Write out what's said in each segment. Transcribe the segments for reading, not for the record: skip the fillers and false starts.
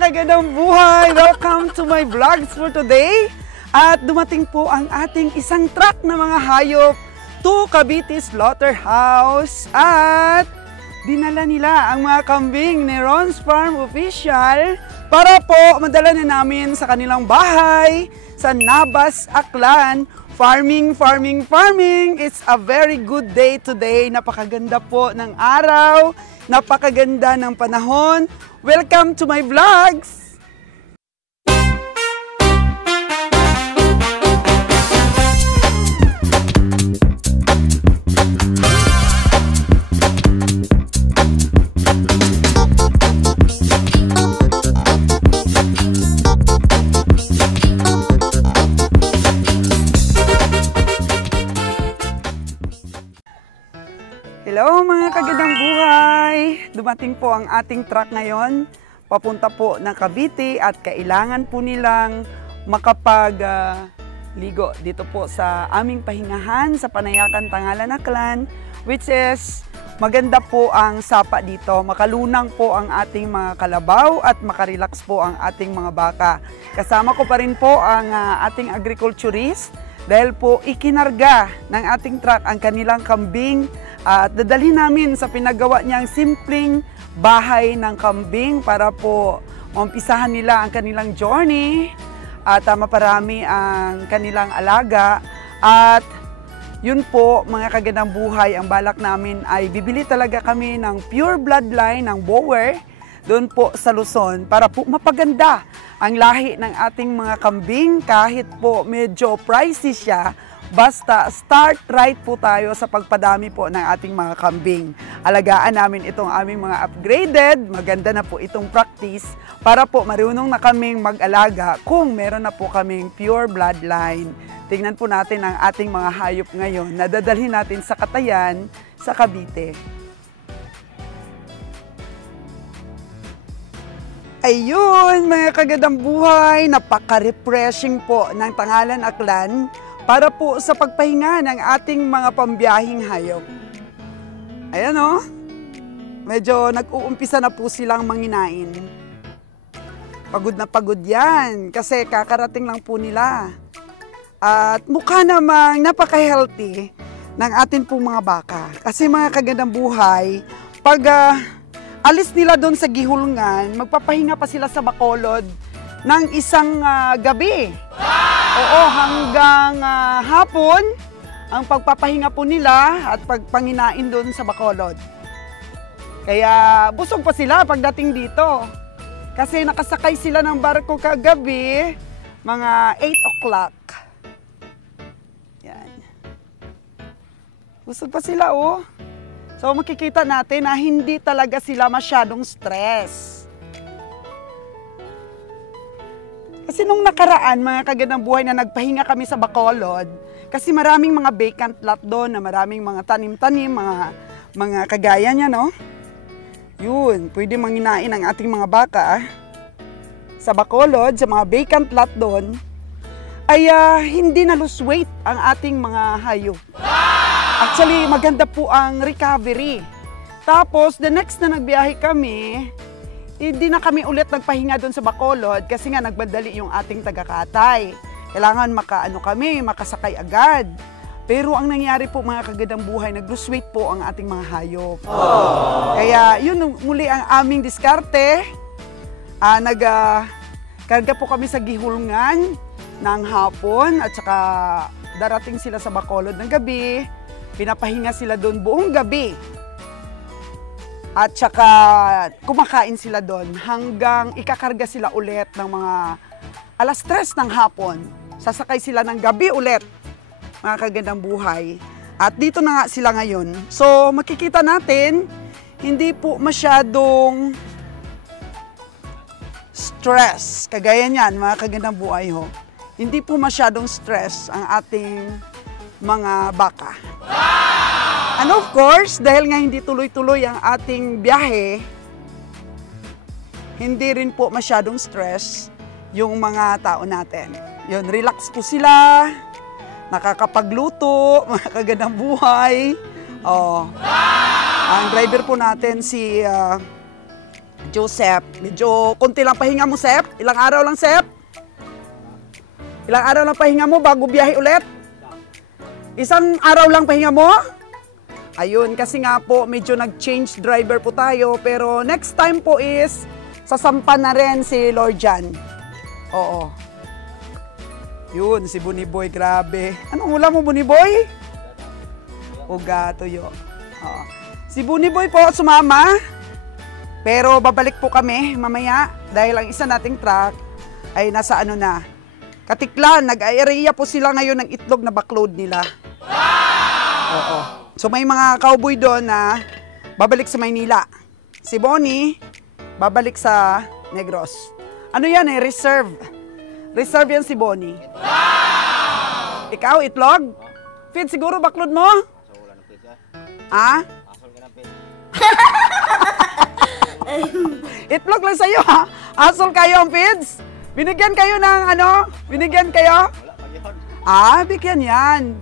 kagandang buhay! Welcome to my vlogs for today. At dumating po ang ating isang truck na mga hayop to Cavite Slaughterhouse. At dinala nila ang mga kambing ni Ron's Farm Official para po madala na namin sa kanilang bahay sa Nabas, Aklan. Farming. It's a very good day today. Napakaganda po ng araw. Napakaganda ng panahon. Welcome to my vlogs! Hello mga kagandang buhay! Dumating po ang ating truck ngayon. Papunta po ng Cavite at kailangan po nilang makapag-ligo dito po sa aming pahingahan sa Panayakan, Tangalan, Aklan. Which is maganda po ang sapa dito. Makalunang po ang ating mga kalabaw at makarelax po ang ating mga baka. Kasama ko pa rin po ang ating agriculturist dahil po ikinarga ng ating truck ang kanilang kambing at dadalhin namin sa pinagawa niyang simpleng bahay ng kambing para po maumpisahan nila ang kanilang journey at maparami ang kanilang alaga. At yun po mga kagandang buhay, ang balak namin ay bibili talaga kami ng pure bloodline ng Boer doon po sa Luzon para po mapaganda ang lahi ng ating mga kambing kahit po medyo pricey siya. Basta start right po tayo sa pagpadami po ng ating mga kambing. Alagaan namin itong aming mga upgraded, maganda na po itong practice para po marunong na kaming mag-alaga kung meron na po kaming pure bloodline. Tingnan po natin ang ating mga hayop ngayon na dadalhin natin sa Katayan, sa Cavite. Ayun mga kagandang buhay, napaka-refreshing po ng Tangalan, Aklan para po sa pagpahinga ng ating mga pambiyahing hayop. Ayan o, medyo nag-uumpisa na po silang manginain. Pagod na pagod yan kasi kakarating lang po nila. At mukha namang napaka-healthy ng ating pong mga baka. Kasi mga kagandang buhay, pag alis nila doon sa gihulungan, magpapahinga pa sila sa Bacolod ng isang gabi. Oo, hanggang hapon ang pagpapahinga po nila at pagpanginain doon sa Bacolod. Kaya busog pa sila pagdating dito. Kasi nakasakay sila ng barko kagabi, mga 8 o'clock. Yan. Busog pa sila oh. So makikita natin na hindi talaga sila masyadong stress. Kasi nung nakaraan, mga kagandang buhay na nagpahinga kami sa Bacolod, kasi maraming mga vacant lot doon na maraming mga tanim-tanim, mga kagaya niya, no? Yun, pwede manginain ang ating mga baka sa Bacolod, sa mga vacant lot doon, ay hindi na lose weight ang ating mga hayop. Actually, maganda po ang recovery. Tapos, the next na nagbiyahe kami, hindi na kami ulit nagpahinga doon sa Bacolod kasi nga nagbadali yung ating taga-Katay. Kailangan makasakay agad. Pero ang nangyari po mga kagandang buhay, nag-lose weight po ang ating mga hayop. Kaya yun muli ang aming diskarte. Karga po kami sa gihulungan ng hapon at saka darating sila sa Bacolod ng gabi. Pinapahinga sila doon buong gabi. At saka kumakain sila doon hanggang ikakarga sila ulit ng mga 3:00 ng hapon. Sasakay sila ng gabi ulit, mga kagandang buhay. At dito na nga sila ngayon. So makikita natin, hindi po masyadong stress. Kagaya niyan, mga kagandang buhay ho. Hindi po masyadong stress ang ating mga baka. And of course, dahil nga hindi tuloy-tuloy ang ating biyahe, hindi rin po masyadong stress yung mga tao natin. Yun, relax po sila, nakakapagluto, mga kagandang buhay. Oh. Ang driver po natin si Joseph, medyo konti lang pahinga mo, Sep. Ilang araw lang, Sep? Ilang araw lang pahinga mo bago biyahe ulit? Isang araw lang pahinga mo? Ayun, kasi nga po, medyo nag-change driver po tayo. Pero next time po is, sasampa na rin si Lord Jan. Oo. Yun, si Buniboy, grabe. Anong ulam mo, Buniboy? Uga, tuyo. Oo. Si Buniboy po, sumama. Pero babalik po kami mamaya dahil ang isa nating truck ay nasa ano na. Katiklan, nag-area po sila ngayon ng itlog na backload nila. Wow! Oo. So may mga cowboy doon na babalik sa Maynila. Si Bonnie, babalik sa Negros. Ano yan eh, reserve. Reserve yan si Bonnie. Wow! Ikaw, itlog? Feed siguro backload mo? Ah? Itlog lang sa'yo ha? Asol kayo ang feeds? Binigyan kayo ng ano? Binigyan kayo? Ah, bigyan yan.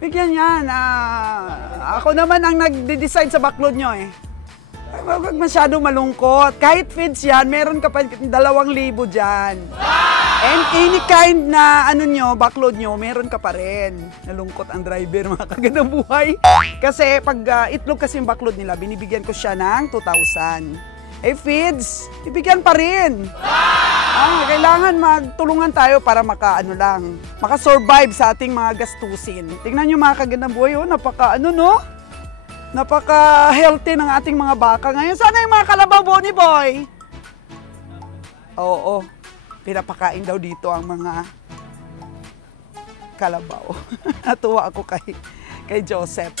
Bigyan yan. Ako naman ang nag-decide sa backload nyo eh. Huwag masyado malungkot. Kahit feeds yan, meron ka pa 2,000 dyan. And any kind na ano nyo, backload nyo, meron ka pa rin. Nalungkot ang driver, mga kagandang buhay. Kasi pag itlog kasi yung backload nila, binibigyan ko siya ng 2,000. Eh feeds, ibigyan pa rin. Kailangan magtulungan tayo para maka-survive sa ating mga gastusin. Tingnan nyo mga kagandang buhay, napaka-healthy ng ating mga baka ngayon. Sana yung mga kalabaw, Bonnie Boy? Oo, pinapakain daw dito ang mga kalabaw. Natuwa ako kay Joseph.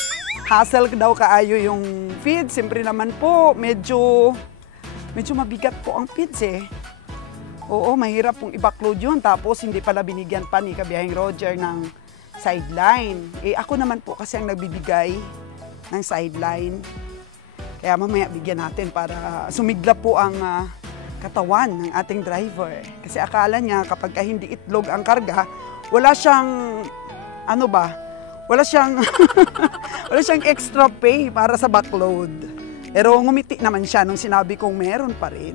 Hassle daw kaayo yung feed. Siyempre naman po, medyo mabigat po ang feeds eh. Oo, mahirap pong i-backload yun. Tapos hindi pala binigyan pa ni Kabiyahing Roger ng sideline. Eh ako naman po kasi ang nagbibigay ng sideline. Kaya mamaya bigyan natin para sumigla po ang katawan ng ating driver. Kasi akala niya kapag hindi itlog ang karga, wala siyang, wala siyang extra pay para sa backload. Pero ngumiti naman siya nung sinabi kong meron pa rin.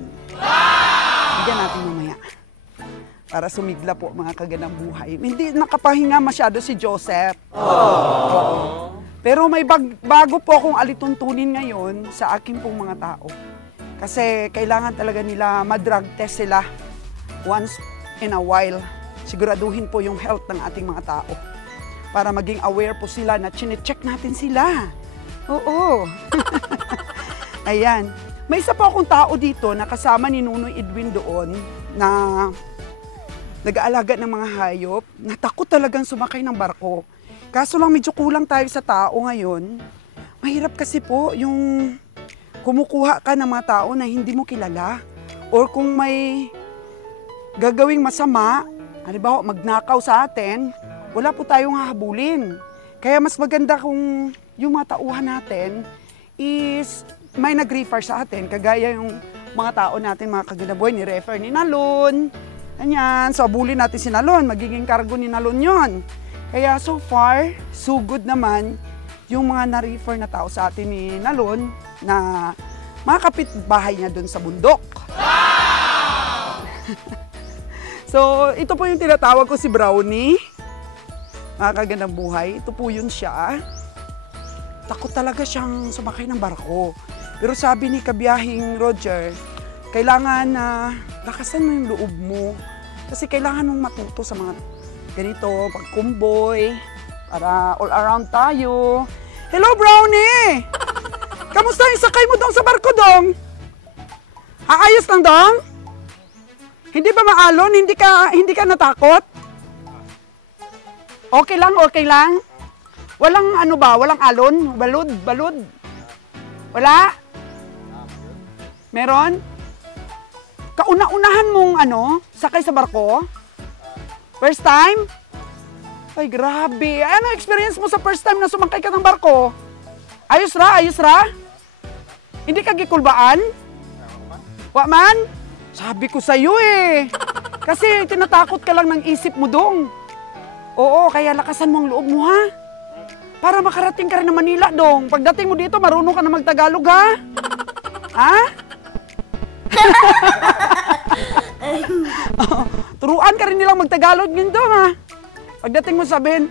Bigyan natin mamaya. Para sumigla po mga kagandang buhay. Hindi nakapahinga masyado si Joseph. Pero may bago po akong alituntunin ngayon sa aking pong mga tao. Kasi kailangan talaga nila ma-drug test sila once in a while. Siguraduhin po yung health ng ating mga tao. Para maging aware po sila na chine-check natin sila. Oo. Ayan. May isa pa akong tao dito na kasama ni Nunoy Edwin doon na nag-aalaga ng mga hayop. Natakot talagang sumakay ng barko. Kaso lang medyo kulang tayo sa tao ngayon. Mahirap kasi po yung kumukuha ka ng mga tao na hindi mo kilala. Or kung may gagawing masama, halimbawa magnakaw sa atin, wala po tayong hahabulin. Kaya mas maganda kung yung mga tauhan natin is may nag-refer sa atin. Kagaya yung mga tao natin, mga kaginaboy, ni-refer ni Nalon. Ganyan. So, abulin natin si Nalon. Magiging kargo ni Nalon yon. Kaya so far, so good naman yung mga na-refer na tao sa atin ni Nalon na mga kapitbahay niya doon sa bundok. Wow! So, ito po yung tinatawag ko si Brownie. Mga kagandang buhay. Ito po yun siya. Takot talaga siyang sumakay ng barko. Pero sabi ni Kabiyahing Roger, kailangan na lakasan mo yung loob mo. Kasi kailangan mong matuto sa mga ganito, pagkumboy, para all around tayo. Hello, Brownie! Kamusta yung sakay mo dong sa barko dong? Ayos lang dong? Hindi ba maalon? Hindi ka natakot? Okay lang, okay lang. Walang walang alon? Balud? Wala? Meron? Kauna-unahan mong sakay sa barko? First time? Ay, grabe. Ano experience mo sa first time na sumakay ka ng barko? Ayos ra? Hindi ka gikulbaan? Wa man? Sabi ko sa'yo eh. Kasi tinatakot ka lang ng isip mo dong. Oo, kaya lakasan mo ang loob mo ha. Para makarating ka rin ng Manila dong. Pagdating mo dito, marunong ka na magtagalog ha? Ha? Turuan ka rin nilang magtagalog yun doon, ha? Pagdating mo sabihin,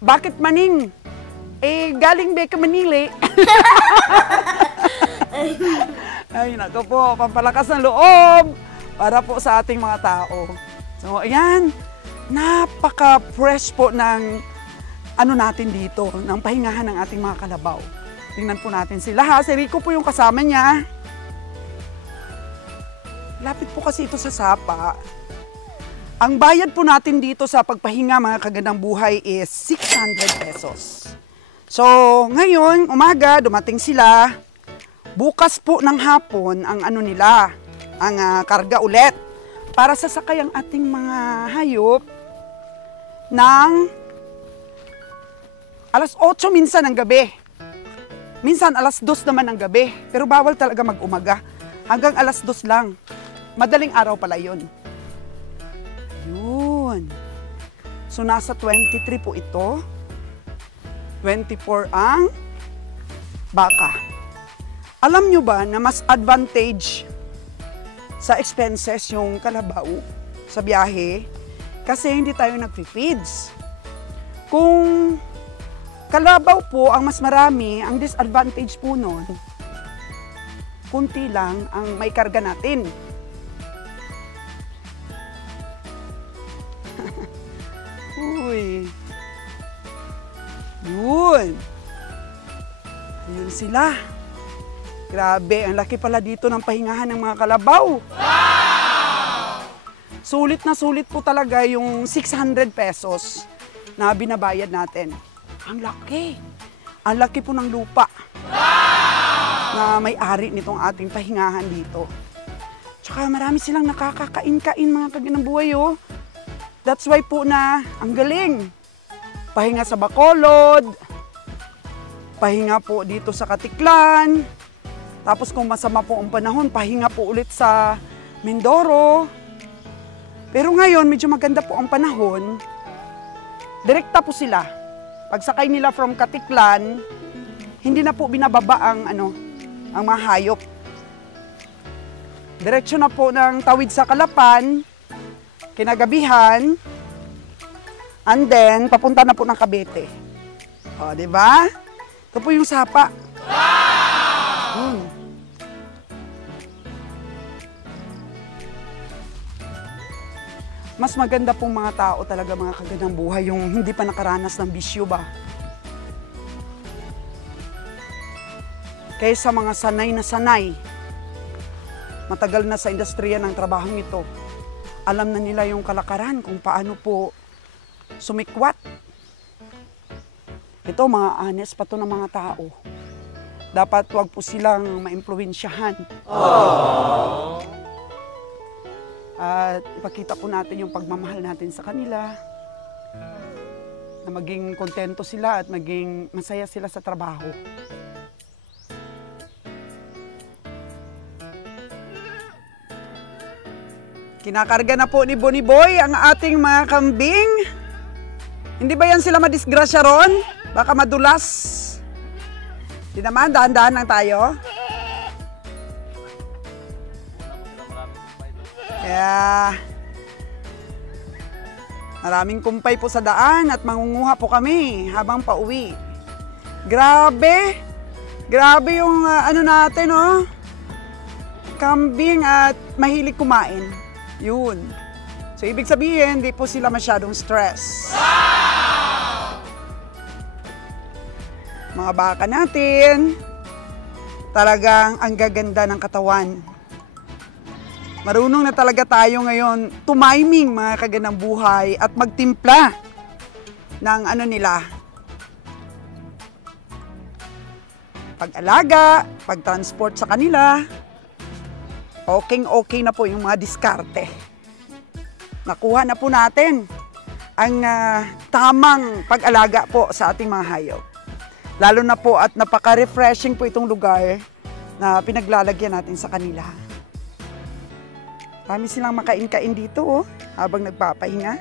bakit maning? Eh, galing Beka Manili. Ay, nako po, pampalakas ng loob para po sa ating mga tao. So, ayan, napaka-fresh po ng ano natin dito, ng pahingahan ng ating mga kalabaw. Tingnan po natin sila, ha? Si Rico po yung kasama niya. Lapit po kasi ito sa Sapa. Ang bayad po natin dito sa pagpahinga mga kagandang buhay is 600 pesos. So, ngayon, umaga, dumating sila. Bukas po ng hapon, ang ano nila, ang karga ulit. Para sasakay ang ating mga hayop ng alas 8 minsan ng gabi. Minsan alas 2 naman ng gabi. Pero bawal talaga mag-umaga. Hanggang alas 2 lang. Madaling araw pala yun. Yun. So, nasa 23 po ito. 24 ang baka. Alam nyo ba na mas advantage sa expenses yung kalabaw sa biyahe? Kasi hindi tayo nag-feeds. Kung kalabaw po ang mas marami, ang disadvantage po nun, kunti lang ang may karga natin. Uy. Yun. Yun sila. Grabe, ang laki pala dito ng pahingahan ng mga kalabaw. Wow! Sulit na sulit po talaga yung 600 pesos na binabayad natin. Ang laki. Ang laki po ng lupa. Wow! Na may-ari nitong ating pahingahan dito. Tsaka marami silang nakakakain-kain mga kaginambuhay, oh. That's why po na ang galing. Pahinga sa Bacolod, pahinga po dito sa Katiklan, tapos kung masama po ang panahon, pahinga po ulit sa Mindoro. Pero ngayon, medyo maganda po ang panahon, direkta po sila. Pagsakay nila from Katiklan, hindi na po binababa ang, ang mga hayop. Diretso na po ng tawid sa Kalapan, kinagabihan, and then, papunta na po ng Cavite. O, di ba? Ito po yung Sapa. Wow! Mas maganda pong mga tao talaga, mga kagandang buhay, yung hindi pa nakaranas ng bisyo ba? Kaysa mga sanay na sanay, matagal na sa industriya ng trabahong ito, alam na nila yung kalakaran kung paano po sumikwat. Ito, mga honest pa to ng mga tao. Dapat wag po silang maimpluwensyahan. At ipakita po natin yung pagmamahal natin sa kanila. Na maging kontento sila at maging masaya sila sa trabaho. Kinakarga na po ni Bonnie Boy ang ating mga kambing. Hindi ba yan sila madisgrasya ron? Baka madulas. Di naman, dahan-dahan lang tayo. Kaya, maraming kumpay po sa daan at mangunguha po kami habang pauwi. Grabe! Grabe yung natin, oh. Kambing at mahilig kumain. Yun. So, ibig sabihin, di po sila masyadong stress. Wow! Mga baka natin, talagang ang gaganda ng katawan. Marunong na talaga tayo ngayon tumiming, mga kagandang buhay, at magtimpla ng nila. Pag-alaga, pag-transport sa kanila, okay na po yung mga diskarte. Nakuha na po natin ang tamang pag-alaga po sa ating mga hayop. Lalo na po at napaka-refreshing po itong lugar na pinaglalagyan natin sa kanila. Marami silang makain-kain dito, oh, habang nagpapahinga.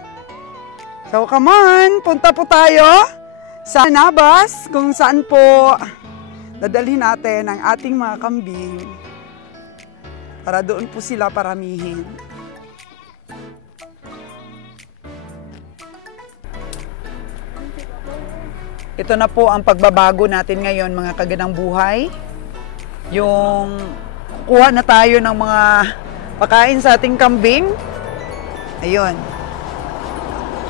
So come on, punta po tayo sa Nabas kung saan po dadalhin natin ang ating mga kambing. para doon po sila paramihin. Ito na po ang pagbabago natin ngayon, mga kagandang buhay. Yung kuha na tayo ng mga pakain sa ating kambing. Ayun.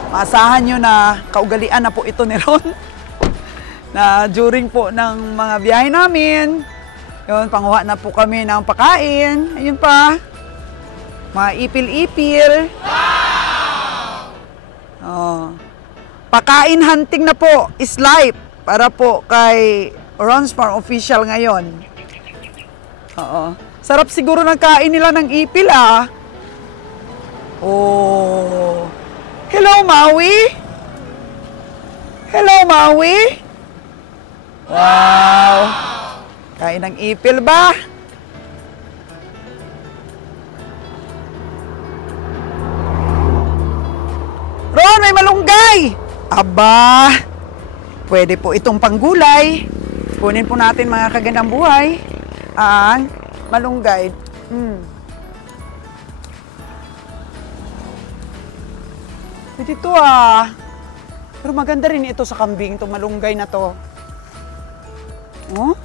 Maasahan nyo na kaugalian na po ito ni Ron. Na during po ng mga biyahe namin, yun, panguha na po kami ng pakain. Ayun pa. Mga ipil-ipil. Wow! Oh. Pakain hunting na po is life para po kay Ron's Farm Official ngayon. Oo. Sarap siguro ng kain nila ng ipil ah. Oh. Hello Maui. Hello Maui. Wow. Kain ng ipil ba? Ron, may malunggay! Aba, pwede po itong panggulay. Kunin po natin mga kagandang buhay. Ang malunggay. Pwede ito ah. Pero maganda rin ito sa kambing, itong malunggay na to. Oh?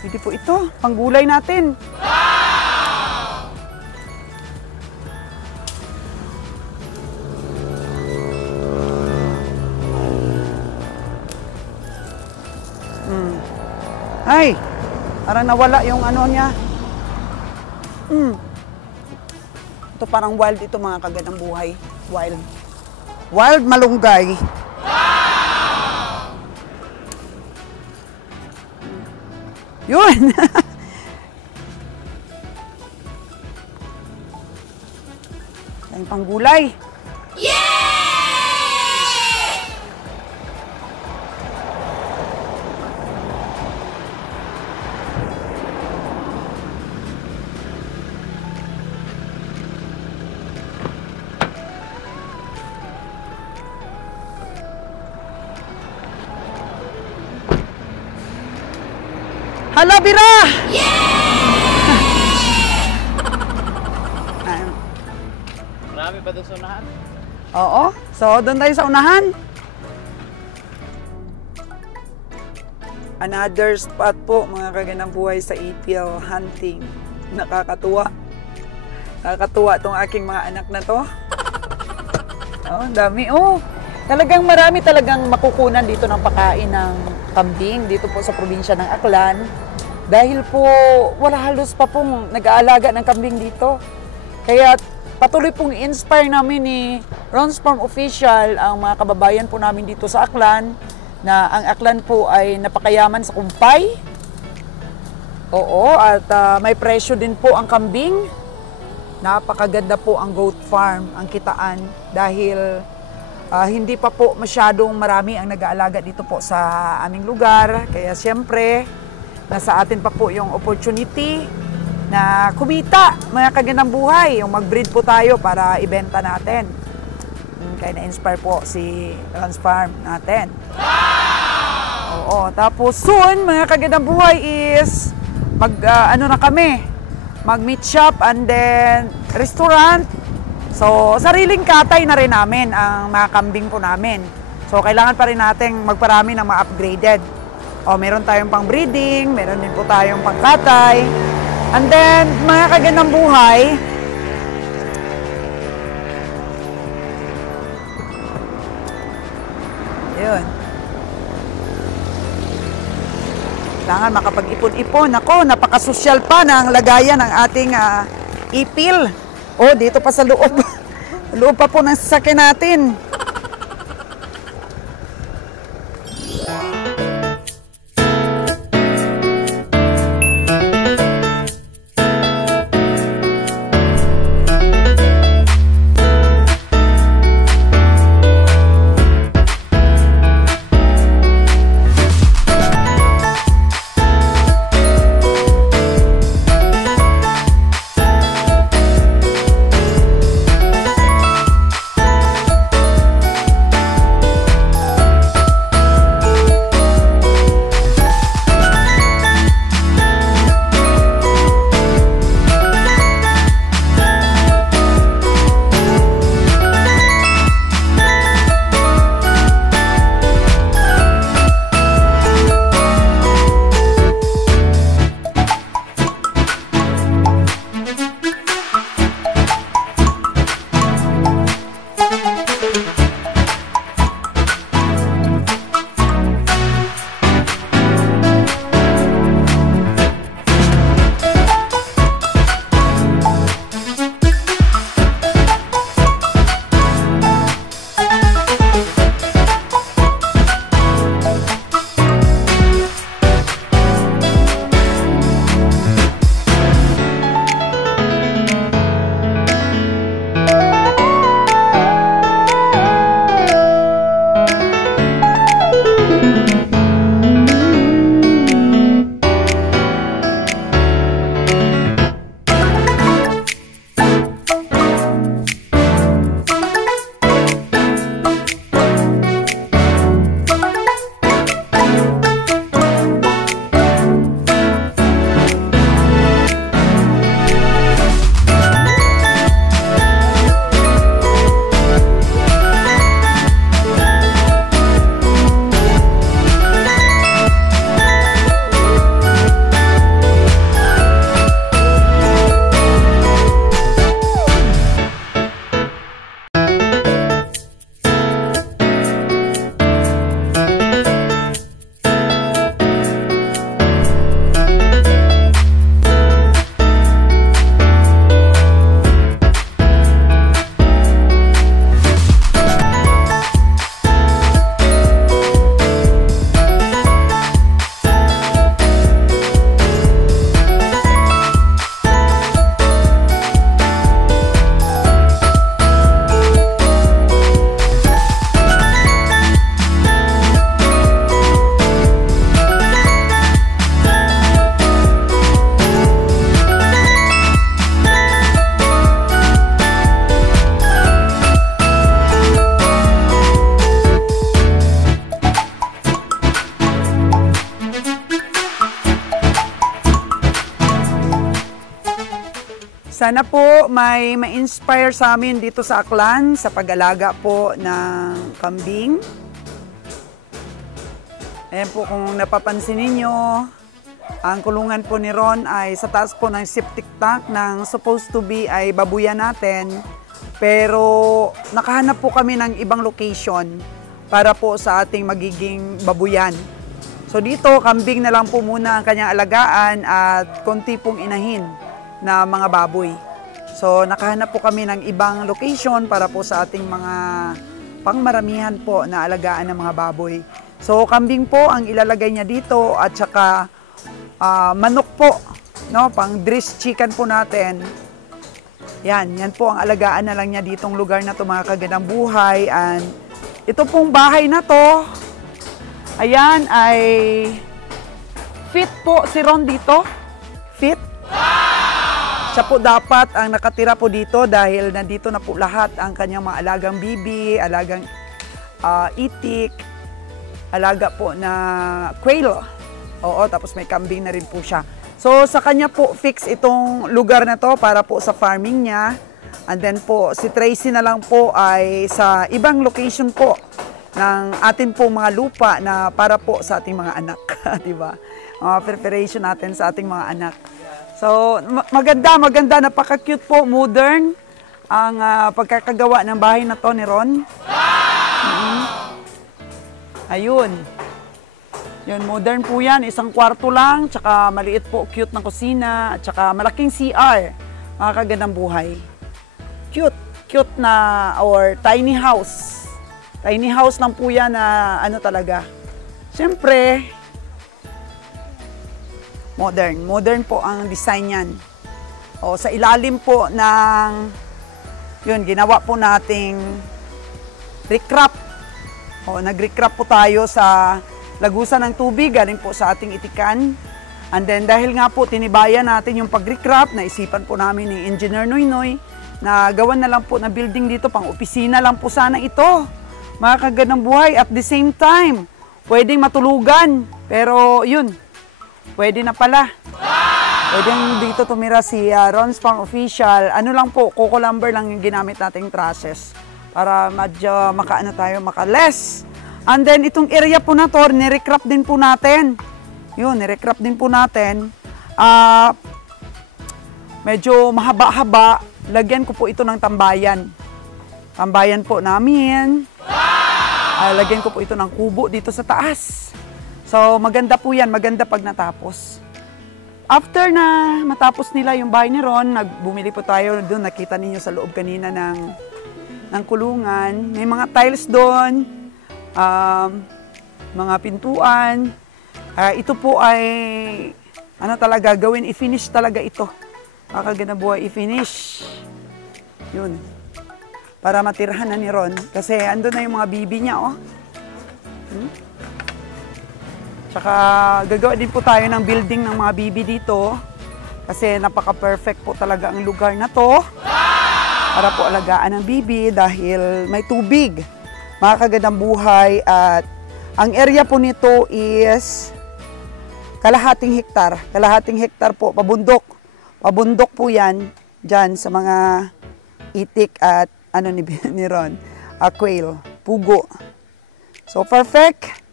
Pwede po ito, panggulay natin. Ay, parang nawala yung ano niya. Ito parang wild ito mga kagandang buhay. Wild. Wild malunggay. Wow! Yun. Ang panggulay. Yeah! Hala, Bira! Marami pa doon sa unahan? Oo. So, doon tayo sa unahan. Another spot po, mga kagandang buhay sa ipil hunting. Nakakatuwa. Nakakatuwa tong aking mga anak na to. Oh, dami. Oh, talagang marami talagang makukunan dito ng pakain ng kambing dito po sa probinsya ng Aklan. Dahil po wala halos pa pong nag-aalaga ng kambing dito. Kaya patuloy pong i-inspire namin ni Ron's Farm Official ang mga kababayan po namin dito sa Aklan na ang Aklan po ay napakayaman sa kumpay. Oo, at may presyo din po ang kambing. Napakaganda po ang goat farm, ang kitaan dahil hindi pa po masyadong marami ang nag-aalaga dito po sa aming lugar. Kaya siyempre, nasa atin pa po yung opportunity na kumita, mga kagandang buhay. Yung mag-breed po tayo para ibenta natin. Kaya na-inspire po si Ron's Farm natin. Wow! Oo, tapos soon, mga kagandang buhay is mag-meat shop and then restaurant. So, sariling katay na rin namin ang mga kambing po namin. So, kailangan pa rin natin magparami ng mga upgraded. O, meron tayong pang breeding, meron din po tayong pang katay. And then, mga kagandang buhay, yun. Kailangan makapag-ipon-ipon. Ako, napakasosyal pa ng lagayan ng ating ipil. Oh, dito pa sa loob. Loob pa po ng sasakyan natin. Sana po may ma-inspire sa amin dito sa Aklan sa pag-alaga po ng kambing. Ayan po, kung napapansin ninyo, ang kulungan po ni Ron ay sa taas po ng septic tank ng supposed to be ay babuyan natin. Pero nakahanap po kami ng ibang location para po sa ating magiging babuyan. So dito, kambing na lang po muna ang kanyang alagaan at konti pong inahin na mga baboy. So nakahanap po kami ng ibang location para po sa ating mga pangmaramihan po na alagaan ng mga baboy. So kambing po ang ilalagay niya dito at saka manok po, no? Pang dressed chicken po natin. Yan po ang alagaan na lang niya ditong lugar na to, mga kagandang buhay. And ito pong bahay na to, ayan, ay fit po si Ron dito. Fit. Siya po dapat ang nakatira po dito dahil nandito na po lahat ang kanyang mga alagang bibi, alagang itik, alaga po na quail. Oo, tapos may kambing na rin po siya. So sa kanya po fix itong lugar na to para po sa farming niya. And then po si Tracy na lang po ay sa ibang location po ng atin po mga lupa na para po sa ating mga anak, di ba? Preparation natin sa ating mga anak. So, maganda, napaka-cute po, modern ang pagkakagawa ng bahay na to ni Ron. Ayun. Yun, modern po yan. Isang kwarto lang, tsaka maliit po, cute na kusina, tsaka malaking CR. Mga kagandang buhay. Cute na, or tiny house. Tiny house lang po yan na ano talaga. Siyempre, modern po ang design yan. O, sa ilalim po ng, yun, ginawa po nating recrap. O, nag-recrap po tayo sa lagusan ng tubig, galing po sa ating itikan. And then, dahil nga po tinibayan natin yung pag-recrap, naisipan po namin ni Engineer Noynoy na gawan na lang po na building dito, pang opisina lang po sana ito. Mga kagandang buhay, at the same time, pwedeng matulugan. Pero, yun, pwede na pala. Pwedeng dito tumira si Ron's Farm Official. Ano lang po, coco lumber lang yung ginamit nating trusses para medyo maka-less. And then itong area po na to, nirecrap din po natin. Yun, nirecrap din po natin. Medyo mahaba-haba. Lagyan ko po ito ng tambayan. Tambayan po namin. Lagyan ko po ito ng kubo dito sa taas. So, maganda po yan. Maganda pag natapos. After na matapos nila yung bahay ni Ron, bumili po tayo doon. Nakita ninyo sa loob kanina ng kulungan. May mga tiles doon. Mga pintuan. Ito po ay, ano talaga, gawin, i-finish talaga ito. Kakaganda buhay, i-finish. Yun. Para matirhan na ni Ron. Kasi andun na yung mga bibi niya, oh. Tsaka gagawa din po tayo ng building ng mga bibi dito. Kasi napaka-perfect po talaga ang lugar na to. Para po alagaan ng bibi dahil may tubig. Mga kagandang buhay. At ang area po nito is kalahating hektar. Kalahating hektar po, pabundok. Pabundok po yan dyan sa mga itik at ano ni Ron, quail, pugo. So perfect.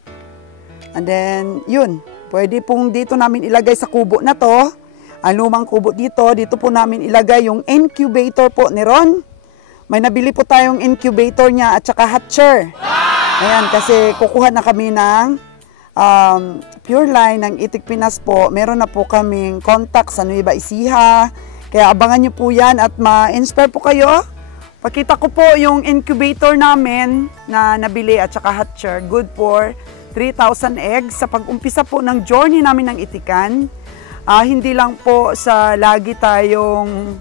And then, yun, pwede pong dito namin ilagay sa kubo na to. Ang lumang kubo dito po namin ilagay yung incubator po ni Ron. May nabili po tayong incubator niya at saka hatcher. Ayan, kasi kukuha na kami ng pure line ng Itik Pinas po. Meron na po kaming contact sa Nueva Ecija. Kaya abangan nyo po yan at ma-inspire po kayo. Pakita ko po yung incubator namin na nabili at saka hatcher. Good for 3,000 eggs. Sa pag-umpisa po ng journey namin ng itikan, hindi lang po sa lagi tayong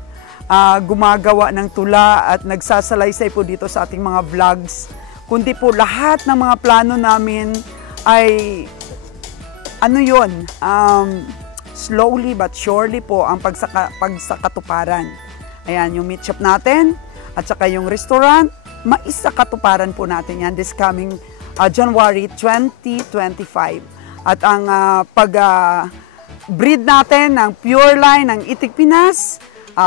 gumagawa ng tula at nagsasalaysay po dito sa ating mga vlogs, kundi po lahat ng mga plano namin ay ano yun, slowly but surely po ang pagsakatuparan. Ayan, yung meat shop natin at saka yung restaurant, maisakatuparan po natin yan this coming January 2025. At ang pag-breed natin ng pure line ng Itik Pinas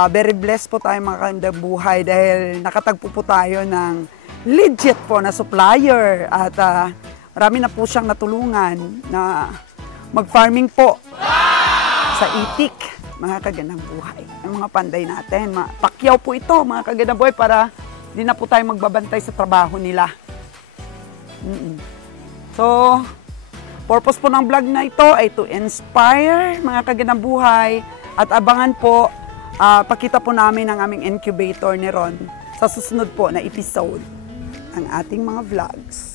Very blessed po tayo mga kagandang buhay dahil nakatagpo po tayo ng legit po na supplier at marami na po siyang natulungan na mag-farming po sa itik, mga kagandang buhay. Ang mga panday natin, pakyaw po ito mga kagandang buhay para di na po tayo magbabantay sa trabaho nila. So, purpose po ng vlog na ito ay to inspire mga kagandang buhay at abangan po, pakita po namin ang aming incubator ni Ron sa susunod po na episode ng ating mga vlogs.